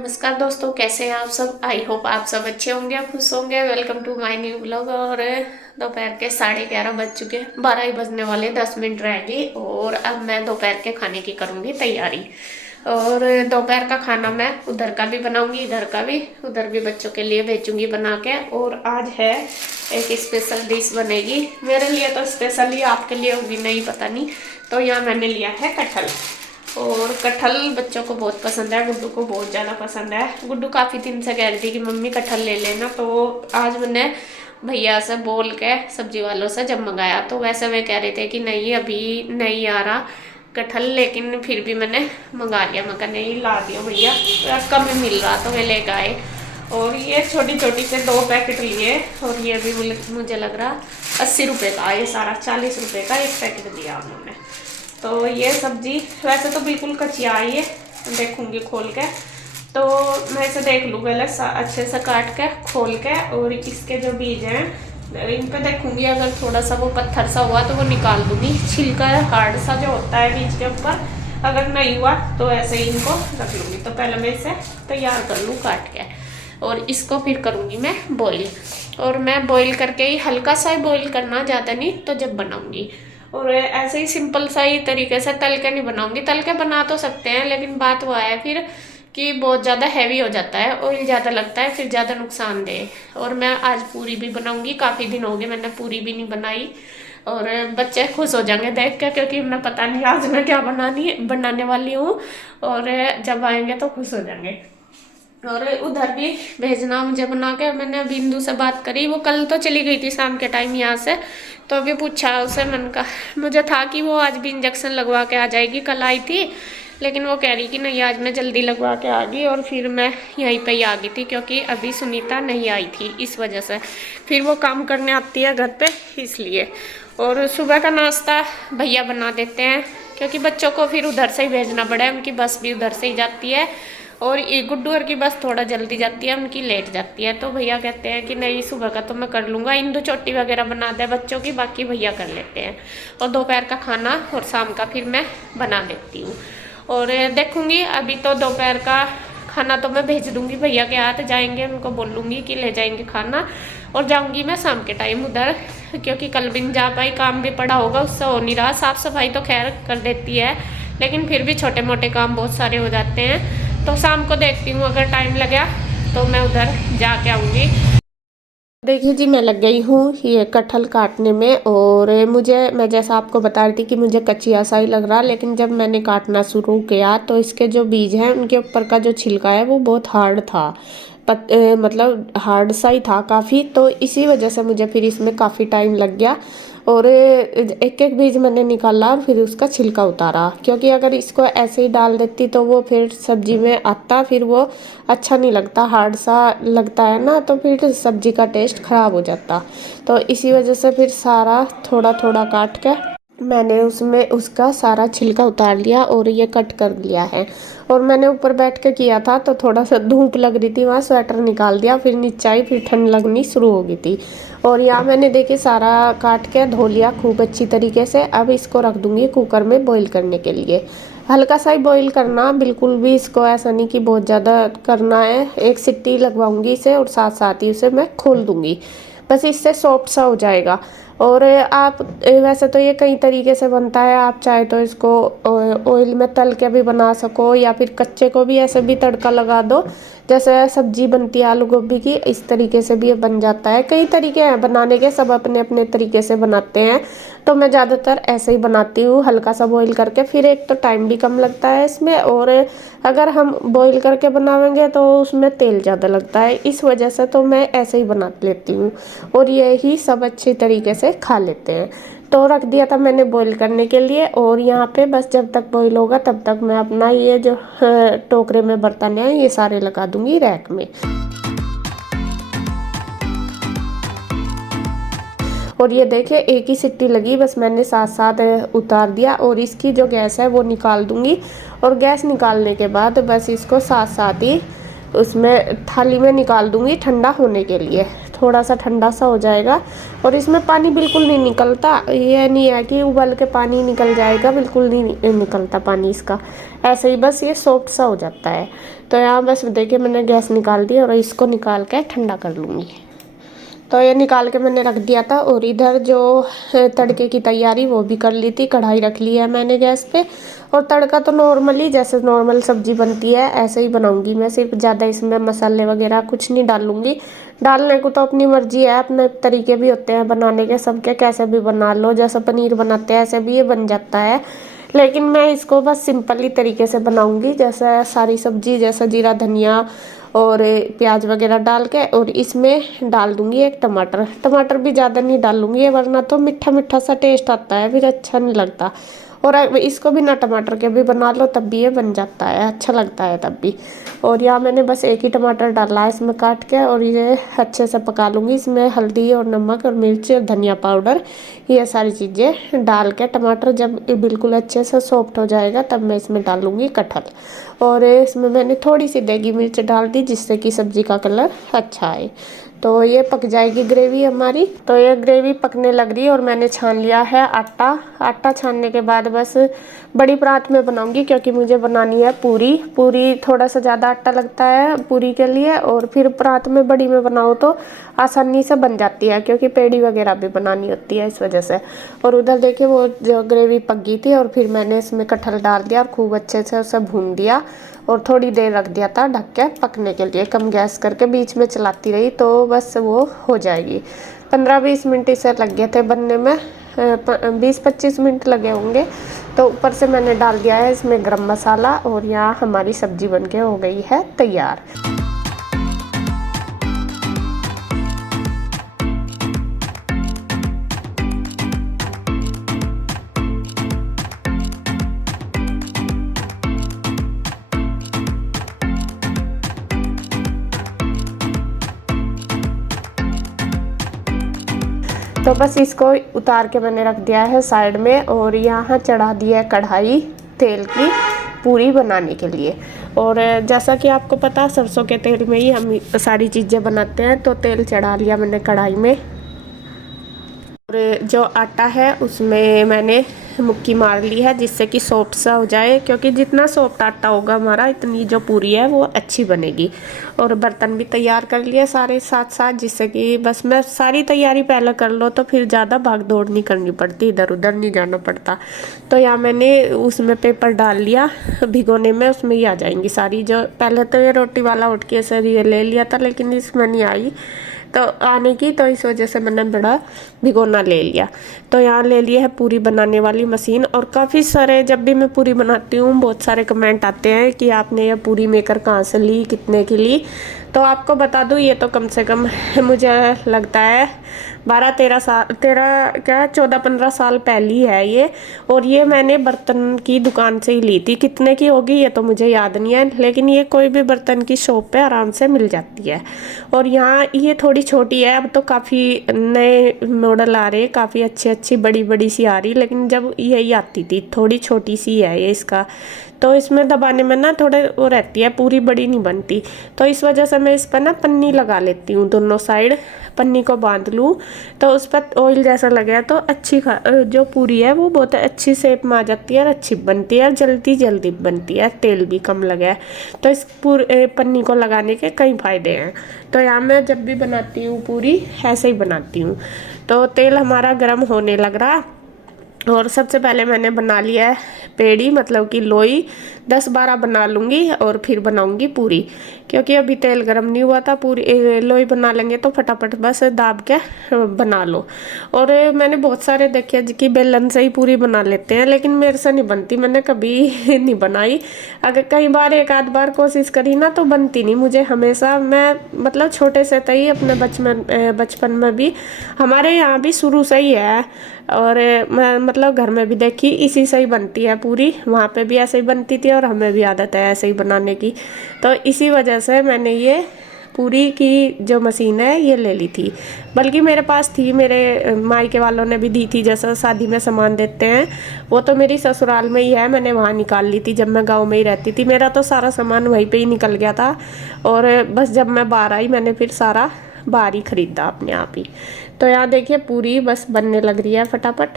नमस्कार दोस्तों, कैसे हैं आप सब। आई होप आप सब अच्छे होंगे, खुश होंगे। Welcome to my new blog. और दोपहर के 11:30 बज चुके हैं, 12 ही बजने वाले, 10 मिनट रह गई। और अब मैं दोपहर के खाने की करूंगी तैयारी। और दोपहर का खाना मैं उधर का भी बनाऊंगी, इधर का भी। उधर भी बच्चों के लिए भेजूंगी बना के। और आज है एक स्पेशल डिश बनेगी मेरे लिए, तो स्पेशल ही आपके लिए होगी नहीं पता नहीं। तो यहाँ मैंने लिया है कटहल। और कटहल बच्चों को बहुत पसंद है, गुड्डू को बहुत ज़्यादा पसंद है। गुड्डू काफ़ी दिन से कह रही थी कि मम्मी कटहल ले लेना। तो आज मैंने भैया से बोल के सब्जी वालों से जब मंगाया, तो वैसे वे कह रहे थे कि नहीं अभी नहीं आ रहा कटहल, लेकिन फिर भी मैंने मंगा लिया। मैं कहा नहीं ला दिया भैया, कम में मिल रहा तो वे लेकर आए। और ये छोटी छोटी से 2 पैकेट लिए। और ये भी मुझे लग रहा 80 रुपये का, ये सारा 40 रुपये का एक पैकेट दिया उन्होंने। तो ये सब्जी वैसे तो बिल्कुल कच्ची आई है, देखूंगी खोल के। तो मैं इसे देख लूँ पहले अच्छे से काट के खोल के। और इसके जो बीज हैं इन पे देखूंगी, अगर थोड़ा सा वो पत्थर सा हुआ तो वो निकाल दूंगी। छिलका हार्ड सा जो होता है बीज के ऊपर, अगर नहीं हुआ तो ऐसे ही इनको रख लूँगी। तो पहले मैं इसे तैयार कर लूँ काट के, और इसको फिर करूँगी मैं बॉईल। और मैं बॉईल करके ही, हल्का सा ही बॉईल करना, ज़्यादा नहीं, तो जब बनाऊँगी। और ऐसे ही सिंपल सा ही तरीके से तल के नहीं बनाऊंगी। तल के बना तो सकते हैं, लेकिन बात वो है फिर कि बहुत ज़्यादा हैवी हो जाता है, ऑयल ज़्यादा लगता है, फिर ज़्यादा नुकसानदेह। और मैं आज पूरी भी बनाऊंगी, काफ़ी दिन हो गए मैंने पूरी भी नहीं बनाई। और बच्चे खुश हो जाएंगे देख के, क्योंकि मैं पता नहीं आज मैं क्या बनाने वाली हूँ। और जब आएंगे तो खुश हो जाएंगे। और उधर भी भेजना मुझे बना के। मैंने बिंदु से बात करी, वो कल तो चली गई थी शाम के टाइम यहाँ से। तो अभी पूछा उसे, मन का मुझे था कि वो आज भी इंजेक्शन लगवा के आ जाएगी, कल आई थी। लेकिन वो कह रही कि नहीं आज मैं जल्दी लगवा के आ गई। और फिर मैं यहीं पे ही आ गई थी, क्योंकि अभी सुनीता नहीं आई थी, इस वजह से। फिर वो काम करने आती है घर पे, इसलिए। और सुबह का नाश्ता भैया बना देते हैं, क्योंकि बच्चों को फिर उधर से ही भेजना पड़ा है, उनकी बस भी उधर से ही जाती है। और ये गुड्डू और की बस थोड़ा जल्दी जाती है, उनकी लेट जाती है। तो भैया कहते हैं कि नहीं सुबह का तो मैं कर लूँगा, इंदु चोटी वगैरह बना दे बच्चों की, बाकी भैया कर लेते हैं। और दोपहर का खाना और शाम का फिर मैं बना देती हूँ। और देखूँगी, अभी तो दोपहर का खाना तो मैं भेज दूँगी भैया के हाथ, जाएंगे उनको बोलूँगी कि ले जाएंगे खाना। और जाऊँगी मैं शाम के टाइम उधर, क्योंकि कल भी नहीं जा पाई, काम भी पड़ा होगा, उससे हो नहीं रहा। साफ़ सफाई तो खैर कर देती है, लेकिन फिर भी छोटे मोटे काम बहुत सारे हो जाते हैं। तो शाम को देखती हूँ, अगर टाइम लगा तो मैं उधर जाके आऊँगी। देखिए जी, मैं लग गई हूँ ये कटहल काटने में। और मैं जैसा आपको बता रही थी कि मुझे कच्चिया सा ही लग रहा, लेकिन जब मैंने काटना शुरू किया तो इसके जो बीज हैं उनके ऊपर का जो छिलका है वो बहुत हार्ड था। मतलब हार्ड सा ही था काफ़ी। तो इसी वजह से मुझे फिर इसमें काफ़ी टाइम लग गया। और एक एक बीज मैंने निकाला और फिर उसका छिलका उतारा, क्योंकि अगर इसको ऐसे ही डाल देती तो वो फिर सब्जी में आता, फिर वो अच्छा नहीं लगता, हार्ड सा लगता है ना, तो फिर सब्जी का टेस्ट ख़राब हो जाता। तो इसी वजह से फिर सारा थोड़ा थोड़ा काट के मैंने उसमें उसका सारा छिलका उतार लिया और ये कट कर लिया है। और मैंने ऊपर बैठ के किया था तो थोड़ा सा धूप लग रही थी, वहाँ स्वेटर निकाल दिया, फिर नीचे आई, फिर ठंड लगनी शुरू हो गई थी। और यहाँ मैंने देखिए सारा काट के धो लिया खूब अच्छी तरीके से। अब इसको रख दूँगी कुकर में बॉईल करने के लिए। हल्का सा ही बॉईल करना, बिल्कुल भी इसको ऐसा नहीं कि बहुत ज़्यादा करना है। एक सीटी लगवाऊंगी इसे और साथ साथ ही उसे मैं खोल दूँगी, बस इससे सॉफ्ट सा हो जाएगा। और आप वैसे तो ये कई तरीके से बनता है, आप चाहे तो इसको ऑयल में तल के भी बना सको, या फिर कच्चे को भी ऐसे भी तड़का लगा दो, जैसे सब्जी बनती है आलू गोभी की, इस तरीके से भी ये बन जाता है। कई तरीके हैं बनाने के, सब अपने अपने तरीके से बनाते हैं। तो मैं ज़्यादातर ऐसे ही बनाती हूँ, हल्का सा बॉईल करके। फिर एक तो टाइम भी कम लगता है इसमें, और अगर हम बॉईल करके बनावेंगे तो उसमें तेल ज़्यादा लगता है, इस वजह से तो मैं ऐसे ही बना लेती हूँ। और यही सब अच्छी तरीके से खा लेते हैं। तो रख दिया था मैंने बॉईल करने के लिए। और यहाँ पे बस जब तक बॉईल होगा तब तक मैं अपना ये जो टोकरे में बर्तन है ये सारे लगा दूंगी रैक में। और ये देखिए एक ही सीटी लगी, बस मैंने साथ साथ उतार दिया। और इसकी जो गैस है वो निकाल दूंगी। और गैस निकालने के बाद बस इसको साथ साथ ही उसमें थाली में निकाल दूंगी ठंडा होने के लिए। थोड़ा सा ठंडा सा हो जाएगा। और इसमें पानी बिल्कुल नहीं निकलता, ये नहीं है कि उबल के पानी निकल जाएगा, बिल्कुल नहीं निकलता पानी इसका, ऐसे ही बस ये सॉफ्ट सा हो जाता है। तो यहाँ बस देखिए मैंने गैस निकाल दी और इसको निकाल के ठंडा कर लूँगी। तो ये निकाल के मैंने रख दिया था। और इधर जो तड़के की तैयारी वो भी कर ली थी, कढ़ाई रख ली है मैंने गैस पे। और तड़का तो नॉर्मली जैसे नॉर्मल सब्जी बनती है ऐसे ही बनाऊंगी मैं, सिर्फ ज़्यादा इसमें मसाले वगैरह कुछ नहीं डालूंगी। डालने को तो अपनी मर्जी है, अपने तरीके भी होते हैं बनाने के, सबके कैसे भी बना लो, जैसा पनीर बनाते हैं ऐसे भी ये बन जाता है। लेकिन मैं इसको बस सिंपली तरीके से बनाऊंगी, जैसे सारी सब्जी जैसा जीरा धनिया और प्याज वगैरह डाल के, और इसमें डाल दूंगी एक टमाटर। टमाटर भी ज़्यादा नहीं डालूंगी वरना तो मीठा मीठा सा टेस्ट आता है, फिर अच्छा नहीं लगता। और इसको बिना टमाटर के भी बना लो तब भी ये बन जाता है, अच्छा लगता है तब भी। और यहाँ मैंने बस एक ही टमाटर डाला है इसमें काट के, और ये अच्छे से पका लूँगी। इसमें हल्दी और नमक और मिर्च और धनिया पाउडर ये सारी चीज़ें डाल के, टमाटर जब बिल्कुल अच्छे से सॉफ्ट हो जाएगा तब मैं इसमें डालूँगी कटहल। और इसमें मैंने थोड़ी सी देगी मिर्च डाल दी जिससे कि सब्ज़ी का कलर अच्छा आए। तो ये पक जाएगी ग्रेवी हमारी। तो ये ग्रेवी पकने लग रही है और मैंने छान लिया है आटा। आटा छानने के बाद बस बड़ी परात में बनाऊंगी, क्योंकि मुझे बनानी है पूरी। पूरी थोड़ा सा ज़्यादा आटा लगता है पूरी के लिए, और फिर परात में बड़ी में बनाओ तो आसानी से बन जाती है, क्योंकि पेड़ी वगैरह भी बनानी होती है इस वजह से। और उधर देखिए वो जो ग्रेवी पक गई थी, और फिर मैंने इसमें कटहल डाल दिया और खूब अच्छे से उसे भून दिया, और थोड़ी देर रख दिया था ढक के पकने के लिए, कम गैस करके बीच में चलाती रही तो बस वो हो जाएगी। 15-20 मिनट इसे लग गए थे बनने में, 20-25 मिनट लगे होंगे। तो ऊपर से मैंने डाल दिया है इसमें गरम मसाला, और यहाँ हमारी सब्जी बनके हो गई है तैयार। तो बस इसको उतार के मैंने रख दिया है साइड में, और यहाँ चढ़ा दिया है कढ़ाई तेल की पूरी बनाने के लिए। और जैसा कि आपको पता सरसों के तेल में ही हम सारी चीज़ें बनाते हैं। तो तेल चढ़ा लिया मैंने कढ़ाई में, और जो आटा है उसमें मैंने मुक्की मार ली है जिससे कि सॉफ्ट सा हो जाए, क्योंकि जितना सॉफ्ट आटा होगा हमारा इतनी जो पूरी है वो अच्छी बनेगी। और बर्तन भी तैयार कर लिए सारे साथ साथ, जिससे कि बस मैं सारी तैयारी पहले कर लो तो फिर ज़्यादा भाग दौड़ नहीं करनी पड़ती, इधर उधर नहीं जाना पड़ता। तो यहाँ मैंने उसमें पेपर डाल लिया भिगोने में, उसमें ही आ जाएंगी सारी। जो पहले तो ये रोटी वाला उठ के सर ये ले लिया था, लेकिन इसमें नहीं आई तो आने की, तो इस वजह से मैंने बड़ा भिगोना ले लिया। तो यहाँ ले लिया है पूरी बनाने वाली मशीन। और काफ़ी सारे जब भी मैं पूरी बनाती हूँ बहुत सारे कमेंट आते हैं कि आपने ये पूरी मेकर कहाँ से ली, कितने की ली। तो आपको बता दूँ ये तो कम से कम मुझे लगता है 12-13 साल, 14-15 साल पहली है ये। और ये मैंने बर्तन की दुकान से ही ली थी। कितने की होगी ये तो मुझे याद नहीं है, लेकिन ये कोई भी बर्तन की शॉप पे आराम से मिल जाती है। और यहाँ ये थोड़ी छोटी है, अब तो काफ़ी नए मॉडल आ रहे हैं, काफ़ी अच्छी बड़ी बड़ी सी आ रही, लेकिन जब यही आती थी थोड़ी छोटी सी है ये इसका। तो इसमें दबाने में ना थोड़े वो रहती है, पूरी बड़ी नहीं बनती। तो इस वजह से मैं इस पर ना पन्नी लगा लेती हूँ, दोनों साइड पन्नी को बांध लूँ तो उस पर ऑयल जैसा लगे तो अच्छी जो पूरी है वो बहुत अच्छी शेप में आ जाती है और अच्छी बनती है, जल्दी जल्दी बनती है, तेल भी कम लगे। तो इस पूरे पन्नी को लगाने के कई फायदे हैं। तो यहाँ मैं जब भी बनाती हूँ पूरी ऐसे ही बनाती हूँ। तो तेल हमारा गर्म होने लग रहा, और सबसे पहले मैंने बना लिया है पेड़ी, मतलब कि लोई 10-12 बना लूँगी और फिर बनाऊँगी पूरी, क्योंकि अभी तेल गरम नहीं हुआ था। पूरी लोई बना लेंगे तो फटाफट बस दाब के बना लो। और मैंने बहुत सारे देखे कि बेलन से ही पूरी बना लेते हैं, लेकिन मेरे से नहीं बनती, मैंने कभी नहीं बनाई। अगर कई बार एक आध बार कोशिश करी ना तो बनती नहीं मुझे हमेशा। मैं मतलब छोटे से तई अपने बचपन में भी हमारे यहाँ भी शुरू से ही है, और मैं मतलब घर में भी देखी इसी से ही बनती है पूरी, वहाँ पे भी ऐसे ही बनती थी और हमें भी आदत है ऐसे ही बनाने की। तो इसी वजह से मैंने ये पूरी की जो मशीन है ये ले ली थी। बल्कि मेरे पास थी, मेरे मायके वालों ने भी दी थी, जैसा शादी में सामान देते हैं वो तो मेरी ससुराल में ही है, मैंने वहाँ निकाल ली थी जब मैं गांव में ही रहती थी। मेरा तो सारा सामान वहीं पे ही निकल गया था, और बस जब मैं बाहर आई मैंने फिर सारा बाहर ही खरीदा अपने आप ही। तो यहाँ देखिए पूरी बस बनने लग रही है फटाफट।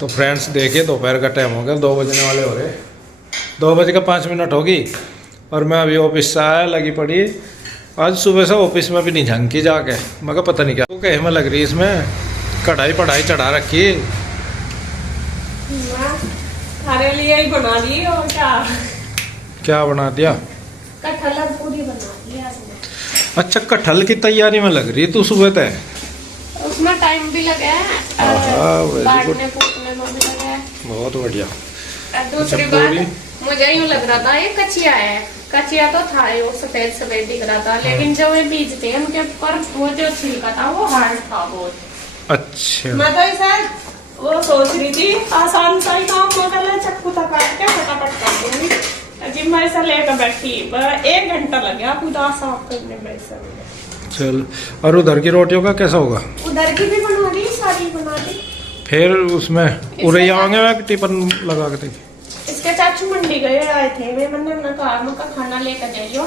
तो फ्रेंड्स देखिए दोपहर का टाइम हो गया, 2 बजने वाले हो रहे, 2:05 होगी और मैं अभी ऑफिस से आया, लगी पड़ी। आज सुबह से ऑफिस में भी नहीं झंकी जाके, मैं कहा पता नहीं क्या कहे में लग रही, इसमें कढ़ाई पढ़ाई चढ़ा रखी। हमारे लिए ही बना दी और क्या बना दिया? कटहल पूरी बना दी। अच्छा कटहल की तैयारी में लग रही तू सुबह तय? उसमें टाइम भी लगा है, काटने फूटने में भी लगा है। बहुत बढ़िया। दूसरी बात मुझे यूँ लग रहा था ये कचिया है, कचिया तो था ये, वो सफेद सफेद दिख रहा था, लेकिन जो ये बीज थे उनके ऊपर वो जो छिलका था वो हार्ड था बहुत। अच्छा मैं तो शायद वो सोच रही थी आसान सा ही काम, मगर चक्कू था काट के फटाफट कर दूंगी। जी मैं ऐसा लेकर बैठी, 1 घंटा लग गया पूरा साफ करने में। चल, और उधर की रोटियों का कैसा होगा? उधर की भी बना दी, सारी बना दी। फिर उसमें उड़े आएंगे मैं टिफिन लगा के। इसके चाचू मंडी गए आए थे, वे मैंने कहा उनका खाना लेकर जाइयो।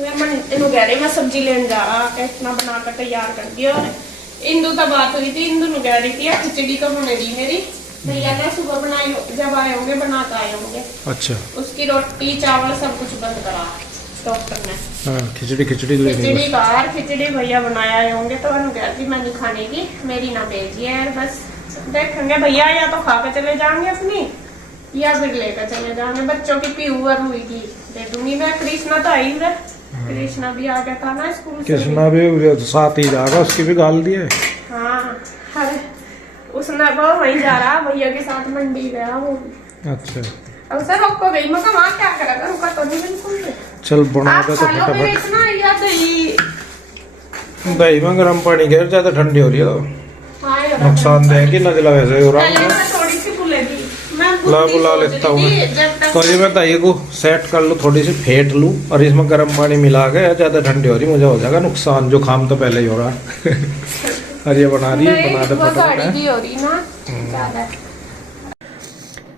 मैं सब्जी लेने जा रहा है, इतना बनाकर तैयार कर दिया। और इंदू तो बात हुई थी, इंदू ने कह रही थी खिचड़ी तो होने दी मेरी भैया ने सुबह बनाई, जब आए होंगे बना कर आए होंगे। अच्छा उसकी रोटी चावल सब कुछ बंद करा डॉक्टर ने। खिचड़ी खिचड़ी खिचड़ी भैया बनाया आए होंगे, तो उन्होंने कहा थी मैं नहीं खाने की, मेरी ना भेजिए यार। बस देखेंगे भैया, या तो खा के चले जाएंगे अपनी, या फिर लेकर चले जाएंगे। बच्चों की प्यूअर हुई थी दे दूंगी मैं। कृष्णा तो आई है, कृष्णा भी आ गया था ना स्कूल से। कृष्णा भी साथ ही जाएगा, उसकी भी गाल दिए। हाँ अरे उसने वो वहीं जा रहा भैया के साथ मंडी गया वो। अच्छा अब सर रोक को गई, मैं कहा वहाँ क्या करेगा, रुका तो नहीं बिल्कुल। चल बना दे तो फटाफट। दही में गर्म पानी घेर, ज्यादा ठंडी हो रही है तो नुकसान देगी ना, जला वैसे हो रहा बुला लेता हूँ मैं। तो ये मैं दही को सेट कर लूँ, थोड़ी सी फेंट लूँ और इसमें गर्म पानी मिला के, ज्यादा ठंडी हो रही मुझे हो जाएगा नुकसान, जो खाम तो पहले ही हो रहा है। और ये बना रही है, बना दे फटाफट।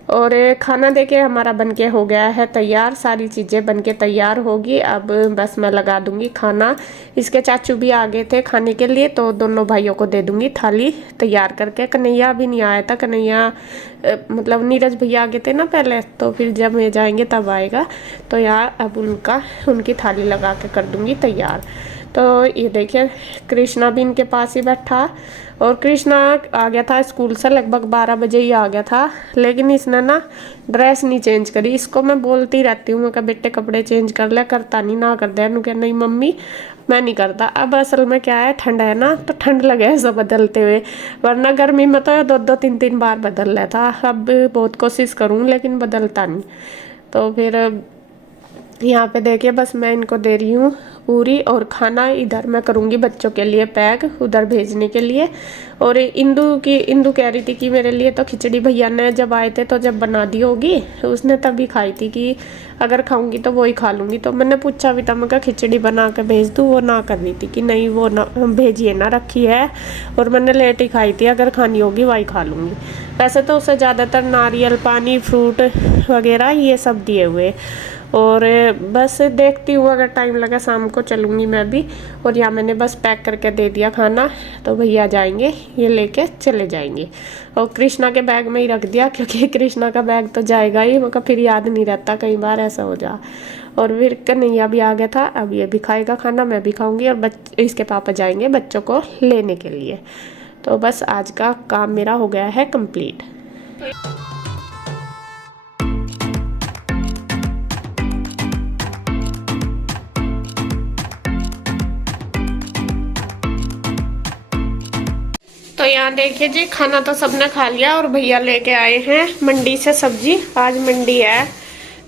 और खाना देके हमारा बनके हो गया है तैयार, सारी चीज़ें बनके तैयार होगी। अब बस मैं लगा दूंगी खाना। इसके चाचू भी आ गए थे खाने के लिए, तो दोनों भाइयों को दे दूंगी थाली तैयार करके। कन्हैया भी नहीं आया था, कन्हैया मतलब नीरज भैया आ गए थे ना पहले, तो फिर जब मैं जाएंगे तब आएगा। तो यहाँ अब उनकी थाली लगा के कर दूंगी तैयार। तो ये देखिए कृष्णा भी इनके पास ही बैठा, और कृष्णा आ गया था स्कूल से लगभग 12 बजे ही आ गया था, लेकिन इसने ना ड्रेस नहीं चेंज करी। इसको मैं बोलती रहती हूँ, मैं कहा बेटे कपड़े चेंज कर ले, करता नहीं, ना कर दे। क्या नहीं मम्मी मैं नहीं करता। अब असल में क्या है, ठंड है ना, तो ठंड लगे ऐसा बदलते हुए, वरना गर्मी में तो 2-2 3-3 बार बदल लेता। अब बहुत कोशिश करूँ लेकिन बदलता नहीं। तो फिर यहाँ पे देखिए बस मैं इनको दे रही हूँ पूरी, और खाना इधर मैं करूँगी बच्चों के लिए पैक उधर भेजने के लिए। और इंदू कह रही थी कि मेरे लिए तो खिचड़ी भैया ने जब आए थे तो जब बना दी होगी, उसने तभी खाई थी कि अगर खाऊंगी तो वही खा लूँगी। तो मैंने पूछा भी था, मैं कहा खिचड़ी बना के भेज दूँ, वो ना कर रही थी कि नहीं वो ना भेजिए ना, रखी है और मैंने लेट ही खाई थी, अगर खानी होगी वही खा लूँगी। वैसे तो उसे ज़्यादातर नारियल पानी फ्रूट वगैरह ये सब दिए हुए। और बस देखती हूँ, अगर टाइम लगा शाम को चलूँगी मैं भी। और यहाँ मैंने बस पैक करके दे दिया खाना, तो भैया जाएंगे ये लेके चले जाएंगे। और कृष्णा के बैग में ही रख दिया, क्योंकि कृष्णा का बैग तो जाएगा ही, मगर फिर याद नहीं रहता, कई बार ऐसा हो जा। और फिर कन्हैया भी आ गया था, अब ये भी खाएगा खाना, मैं भी खाऊँगी, और इसके पापा जाएंगे बच्चों को लेने के लिए। तो बस आज का काम मेरा हो गया है कंप्लीट। तो यहाँ देखिए जी, खाना तो सबने खा लिया, और भैया लेके आए हैं मंडी से सब्जी। आज मंडी है,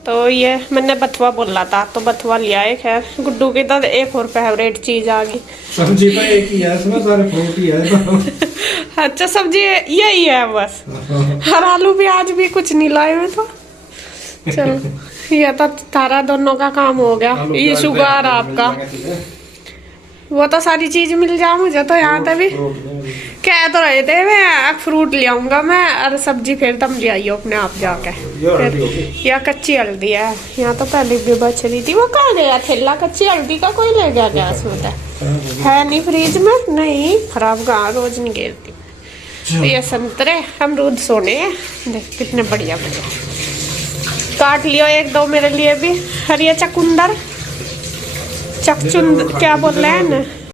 तो ये मैंने बथुआ बोला था तो बथुआ लिया है। खैर गुड्डू की तो एक और फेवरेट चीज आ गई, सब्जी तो एक ही है, इसमें सारे फ्रूट ही है। अच्छा सब्जी यही है बस, और आलू प्याज भी कुछ नहीं लाए हुए। तो चलो ये तो तारा दोनों का काम हो गया। ये शुगर आपका, वो तो सारी चीज मिल जाए मुझे तो। यहाँ पे भी कह तो रहे थे मैं फ्रूट ले आऊंगा मैं, और सब्जी फिर तुम ले आइयो अपने आप जाके। फिर यह कच्ची हल्दी है, यहाँ तो पहले भी बच रही थी। वो कहाँ गया थैला कच्ची हल्दी का? कोई ले गया गैस में? है नहीं फ्रिज में? नहीं, खराब कहाँ, रोज नहीं गिरती। तो ये संतरे अमरूद सोने हैं, देख कितने बढ़िया बढ़िया। काट लियो एक दो मेरे लिए भी। और ये चकुंदर, चकचुंदर क्या बोल रहे हैं ना,